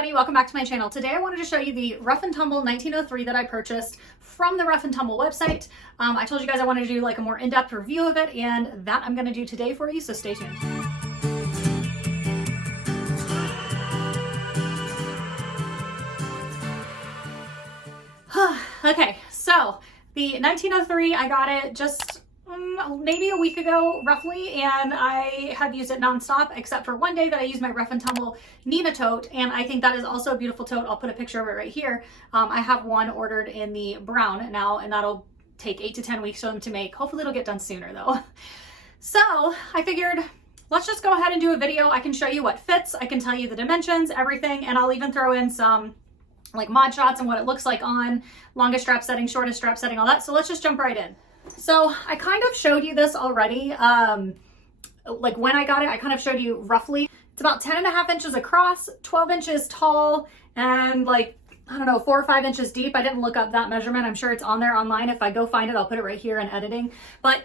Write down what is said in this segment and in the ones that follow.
everybody, welcome back to my channel. Today I wanted to show you the Rough Tumble 1903 that I purchased from the Rough Tumble website. I told you guys I wanted to do like a more in-depth review of it, and that I'm going to do today for you, so stay tuned. Okay, so the 1903, I got it just maybe a week ago roughly, and I have used it nonstop except for one day that I used my Rough Tumble Nina tote, and I think that is also a beautiful tote. I'll put a picture of it right here. I have one ordered in the brown now, and that'll take 8 to 10 weeks for them to make. Hopefully it'll get done sooner though. So I figured let's just go ahead and do a video. I can show you what fits, I can tell you the dimensions, everything, and I'll even throw in some like mod shots and what it looks like on longest strap setting, shortest strap setting, all that. So let's just jump right in. So I kind of showed you this already. Like when I got it, I kind of showed you roughly. It's about 10.5 inches across, 12 inches tall, and like, I don't know, 4 or 5 inches deep. I didn't look up that measurement. I'm sure it's on there online. If I go find it, I'll put it right here in editing. But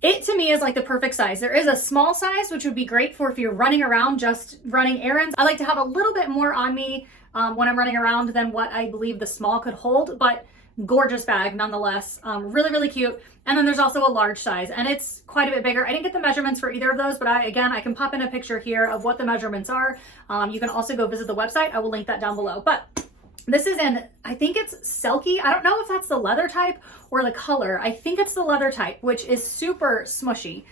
it to me is like the perfect size. There is a small size, which would be great for if you're running around just running errands. I like to have a little bit more on me when I'm running around than what I believe the small could hold, but gorgeous bag nonetheless. Really, really cute. And then there's also a large size, and it's quite a bit bigger. I didn't get the measurements for either of those, but I can pop in a picture here of what the measurements are. You can also go visit the website. I will link that down below. But this is in, I think it's Selkie. I don't know if that's the leather type or the color. I think it's the leather type, which is super smushy.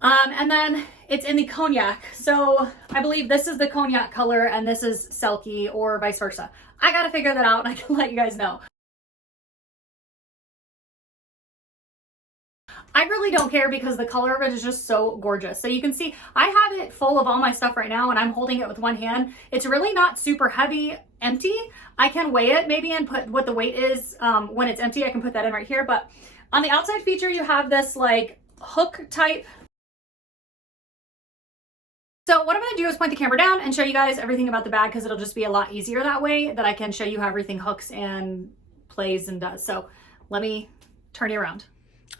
And then it's in the Cognac. So I believe this is the Cognac color and this is Selkie, or vice versa. I got to figure that out and I can let you guys know. I really don't care because the color of it is just so gorgeous. So you can see I have it full of all my stuff right now and I'm holding it with one hand. It's really not super heavy, empty. I can weigh it maybe and put what the weight is when it's empty. I can put that in right here. But on the outside feature, you have this like hook type. So what I'm going to do is point the camera down and show you guys everything about the bag, because it'll just be a lot easier that way that I can show you how everything hooks and plays and does. So let me turn you around.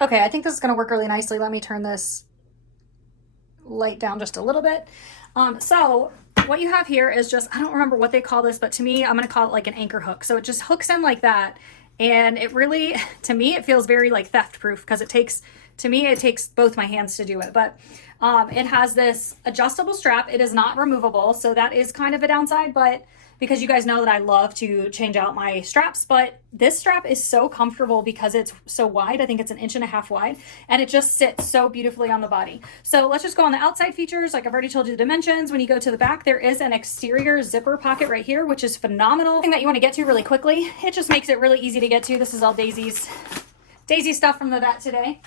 Okay, I think this is going to work really nicely. Let me turn this light down just a little bit. So what you have here is just, I don't remember what they call this, but to me, I'm going to call it like an anchor hook. So it just hooks in like that. And it really, to me, it feels very like theft proof, because it takes, to me, it takes both my hands to do it. But it has this adjustable strap. It is not removable. So that is kind of a downside, but because you guys know that I love to change out my straps, but this strap is so comfortable because it's so wide. I think it's 1.5 inches wide, and it just sits so beautifully on the body. So let's just go on the outside features. Like I've already told you the dimensions. When you go to the back, there is an exterior zipper pocket right here, which is phenomenal. Thing that you want to get to really quickly. It just makes it really easy to get to. This is all Daisy stuff from the vet today.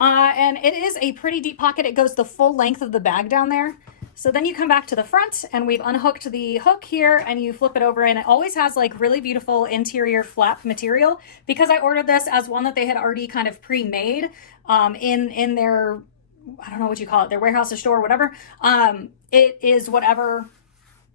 And it is a pretty deep pocket. It goes the full length of the bag down there. So then you come back to the front and we've unhooked the hook here and you flip it over, and it always has like really beautiful interior flap material, because I ordered this as one that they had already kind of pre-made in their, I don't know what you call it, their warehouse or store, whatever. It is whatever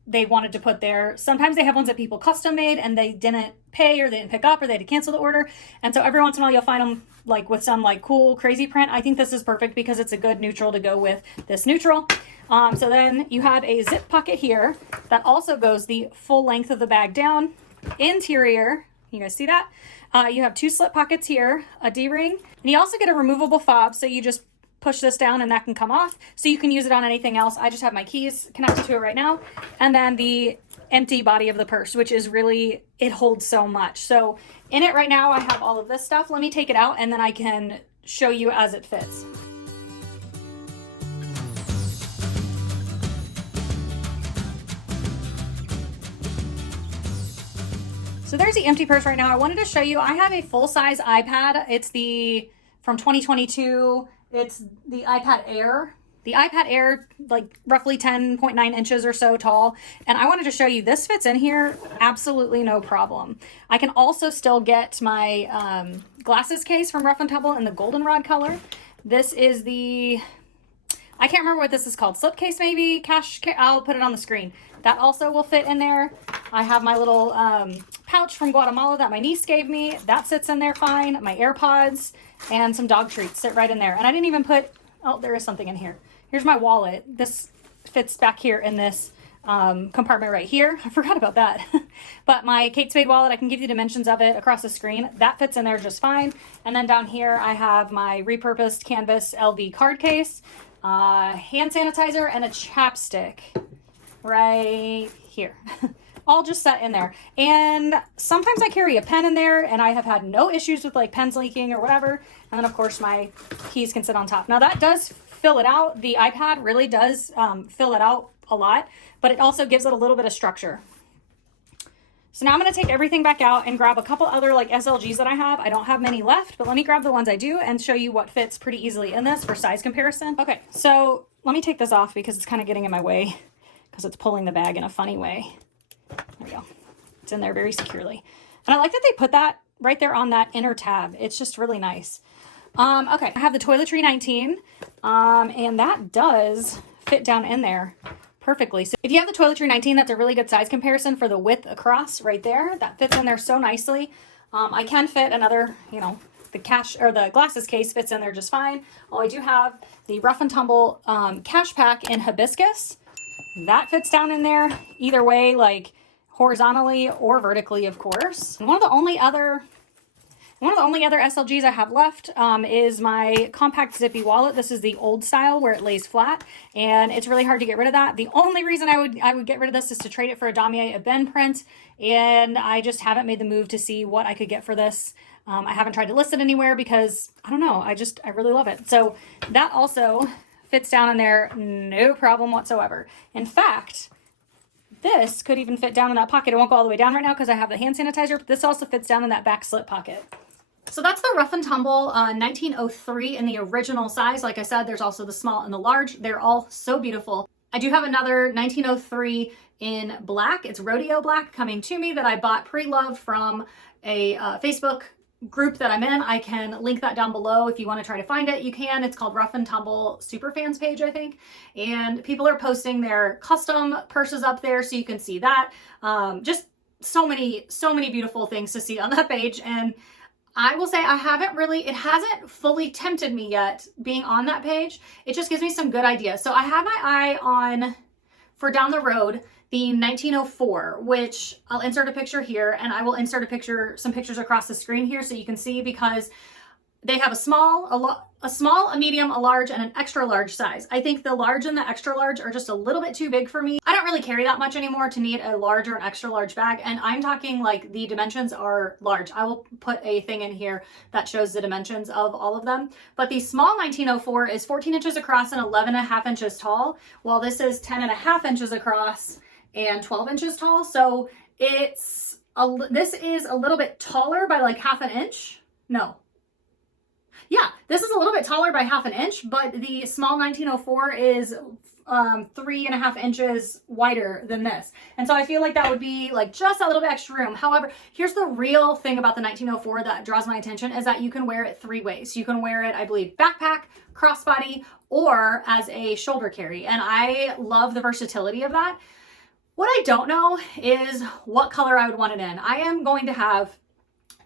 they wanted to put there. Sometimes they have ones that people custom made and they didn't pay, or they didn't pick up, or they had to cancel the order. And so every once in a while you'll find them like with some like cool crazy print. I think this is perfect because it's a good neutral to go with this neutral. So then you have a zip pocket here that also goes the full length of the bag down. Interior, you guys see that? You have 2 slip pockets here, a D-ring, and you also get a removable fob. So you just push this down and that can come off. So you can use it on anything else. I just have my keys connected to it right now. And then the empty body of the purse, which is really, it holds so much. So in it right now, I have all of this stuff. Let me take it out and then I can show you as it fits. So there's the empty purse right now. I wanted to show you, I have a full-size iPad. It's from 2022. It's the iPad Air. The iPad Air, like roughly 10.9 inches or so tall. And I wanted to show you, this fits in here absolutely no problem. I can also still get my glasses case from Rough Tumble in the goldenrod color. This is the, I can't remember what this is called. Slipcase maybe, I'll put it on the screen. That also will fit in there. I have my little pouch from Guatemala that my niece gave me. That sits in there fine. My AirPods and some dog treats sit right in there. And I didn't even put, oh, there is something in here. Here's my wallet. This fits back here in this compartment right here. I forgot about that. But my Kate Spade wallet, I can give you dimensions of it across the screen. That fits in there just fine. And then down here, I have my repurposed canvas LV card case, hand sanitizer, and a chapstick right here. All just set in there. And sometimes I carry a pen in there, and I have had no issues with like pens leaking or whatever. And then of course my keys can sit on top. Now that does fill it out. The iPad really does fill it out a lot, but it also gives it a little bit of structure. So now I'm going to take everything back out and grab a couple other like SLGs that I have. I don't have many left, but let me grab the ones I do and show you what fits pretty easily in this for size comparison. Okay, so let me take this off because it's kind of getting in my way because it's pulling the bag in a funny way. There we go. It's in there very securely. And I like that they put that right there on that inner tab. It's just really nice. Okay, I have the Toiletry 19, and that does fit down in there perfectly. So if you have the Toiletry 19, that's a really good size comparison for the width across right there. That fits in there so nicely. I can fit another, you know, the cash or the glasses case fits in there just fine. Oh, I do have the Rough and Tumble cash pack in hibiscus. That fits down in there either way, like horizontally or vertically, of course. And one of the only other SLGs I have left is my compact zippy wallet. This is the old style where it lays flat, and it's really hard to get rid of that. The only reason I would get rid of this is to trade it for a Damier Ebene print, and I just haven't made the move to see what I could get for this. I haven't tried to list it anywhere because I don't know. I really love it. So that also fits down in there, no problem whatsoever. In fact, this could even fit down in that pocket. It won't go all the way down right now because I have the hand sanitizer, but this also fits down in that back slip pocket. So that's the Rough and Tumble 1903 in the original size. Like I said, there's also the small and the large. They're all so beautiful. I do have another 1903 in black. It's rodeo black coming to me that I bought pre-loved from a Facebook group that I'm in. I can link that down below if you want to try to find it. You can. It's called Rough and Tumble Superfans page, I think. And people are posting their custom purses up there, so you can see that. Just so many beautiful things to see on that page. And I will say it hasn't fully tempted me yet being on that page. It just gives me some good ideas. So I have my eye on, for down the road, the 1904, which I'll insert a picture here, and I will insert some pictures across the screen here so you can see, because they have a small, a medium, a large, and an extra large size. I think the large and the extra large are just a little bit too big for me. I don't really carry that much anymore to need a large or an extra large bag, and I'm talking like the dimensions are large. I will put a thing in here that shows the dimensions of all of them. But the small 1904 is 14 inches across and 11.5 inches tall, while this is 10.5 inches across and 12 inches tall. So this is a little bit taller by like half an inch. No. Yeah, this is a little bit taller by half an inch, but the small 1904 is 3.5 inches wider than this. And so I feel like that would be like just a little bit extra room. However, here's the real thing about the 1904 that draws my attention is that you can wear it three ways. You can wear it, I believe, backpack, crossbody, or as a shoulder carry. And I love the versatility of that. What I don't know is what color I would want it in. I am going to have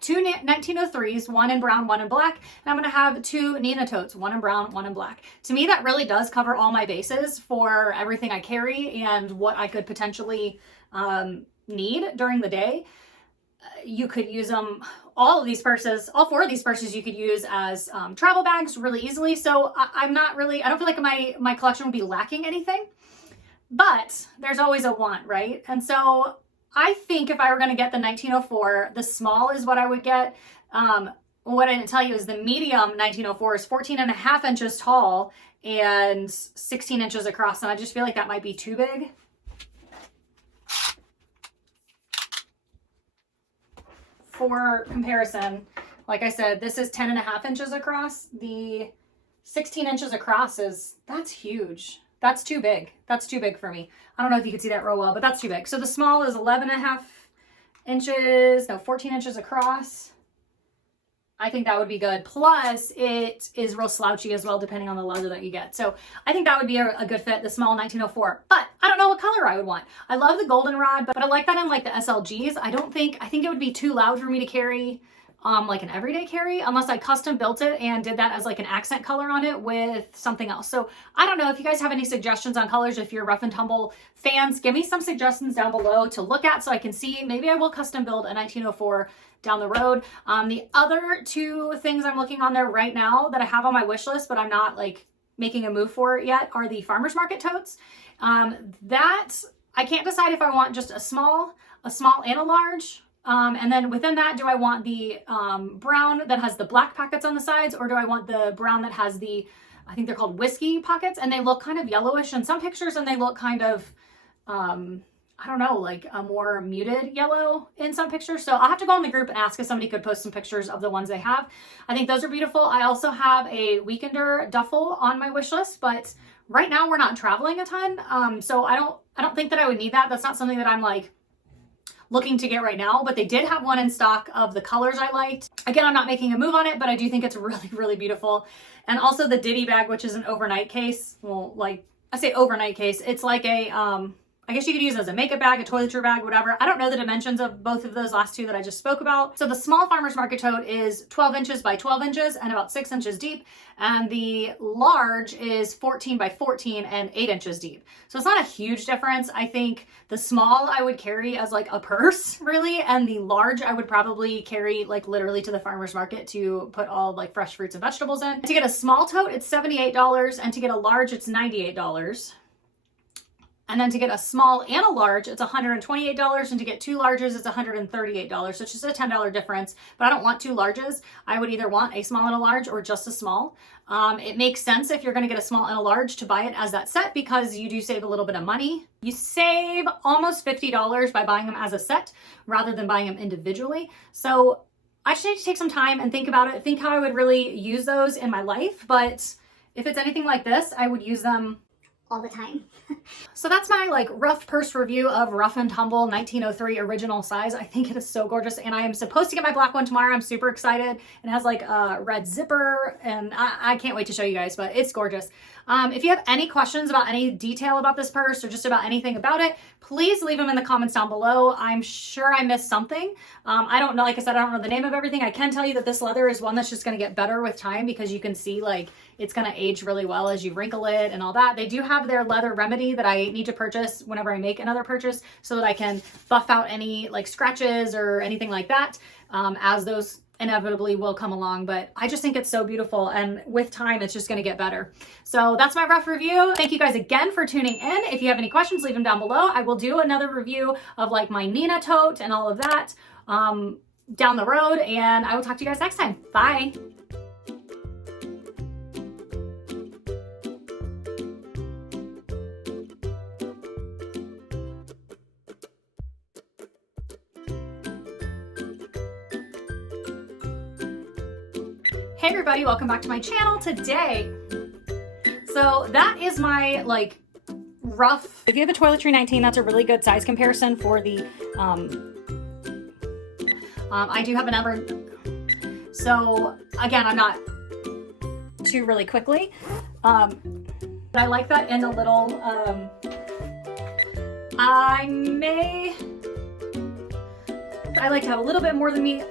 two 1903s, one in brown, one in black, and I'm going to have two Nina totes, one in brown, one in black. To me, that really does cover all my bases for everything I carry and what I could potentially need during the day. You could use them, all four of these purses you could use as travel bags really easily. So I don't feel like my collection would be lacking anything, but there's always a want, right? And so I think if I were going to get the 1904, the small is what I would get. What I didn't tell you is the medium 1904 is 14.5 inches tall and 16 inches across. And I just feel like that might be too big. For comparison, like I said, this is 10.5 inches across. The 16 inches across that's huge. That's too big. That's too big for me. I don't know if you can see that real well, but that's too big. So the small is 11.5 inches, 14 inches across. I think that would be good. Plus, it is real slouchy as well, depending on the leather that you get. So I think that would be a good fit, the small 1904. But I don't know what color I would want. I love the goldenrod, but I like that in like the SLGs. I think it would be too loud for me to carry like an everyday carry, unless I custom built it and did that as like an accent color on it with something else. So I don't know if you guys have any suggestions on colors. If you're Rough and Tumble fans, give me some suggestions down below to look at so I can see. Maybe I will custom build a 1904 down the road. The other two things I'm looking on there right now that I have on my wish list, but I'm not like making a move for it yet, are the farmer's market totes. That I can't decide if I want just a small and a large. And then within that, do I want the brown that has the black pockets on the sides, or do I want the brown that has the, I think they're called whiskey pockets, and they look kind of yellowish in some pictures, and they look kind of, I don't know, like a more muted yellow in some pictures. So I'll have to go in the group and ask if somebody could post some pictures of the ones they have. I think those are beautiful. I also have a weekender duffel on my wish list, but right now we're not traveling a ton. So I don't think that I would need that. That's not something that I'm like looking to get right now, but they did have one in stock of the colors I liked. Again, I'm not making a move on it, but I do think it's really, really beautiful. And also the Idive bag, which is an overnight case. Well, like I say overnight case, it's like a, I guess you could use it as a makeup bag, a toiletry bag, whatever. I don't know the dimensions of both of those last two that I just spoke about. So the small farmer's market tote is 12 inches by 12 inches and about 6 inches deep. And the large is 14 by 14 and 8 inches deep. So it's not a huge difference. I think the small I would carry as like a purse really. And the large I would probably carry like literally to the farmer's market to put all like fresh fruits and vegetables in. To get a small tote, it's $78. And to get a large, it's $98. And then to get a small and a large, it's $128. And to get two larges, it's $138. So it's just a $10 difference. But I don't want two larges. I would either want a small and a large or just a small. It makes sense if you're going to get a small and a large to buy it as that set, because you do save a little bit of money. You save almost $50 by buying them as a set rather than buying them individually. So I just need to take some time and think about it, think how I would really use those in my life. But if it's anything like this, I would use them all the time. So that's my like rough purse review of Rough and Tumble 1903 original size. I think it is so gorgeous, and I am supposed to get my black one tomorrow. I'm super excited. It has like a red zipper, and I can't wait to show you guys, but it's gorgeous. If you have any questions about any detail about this purse or just about anything about it, please leave them in the comments down below. I'm sure I missed something. I don't know, like I said, I don't know the name of everything. I can tell you that this leather is one that's just going to get better with time, because you can see like it's going to age really well as you wrinkle it and all that. They do have their leather remedy that I need to purchase whenever I make another purchase, so that I can buff out any like scratches or anything like that as those inevitably will come along. But I just think it's so beautiful, and with time it's just going to get better. So that's my rough review. Thank you guys again for tuning in. If you have any questions, leave them down below. I will do another review of like my Nina tote and all of that down the road, and I will talk to you guys next time. Bye. Hey everybody, welcome back to my channel today. So that is my like rough, if you have a toiletry 19, that's a really good size comparison for the, I do have another, so again, I'm not too really quickly, but I like that in a little, I like to have a little bit more than me.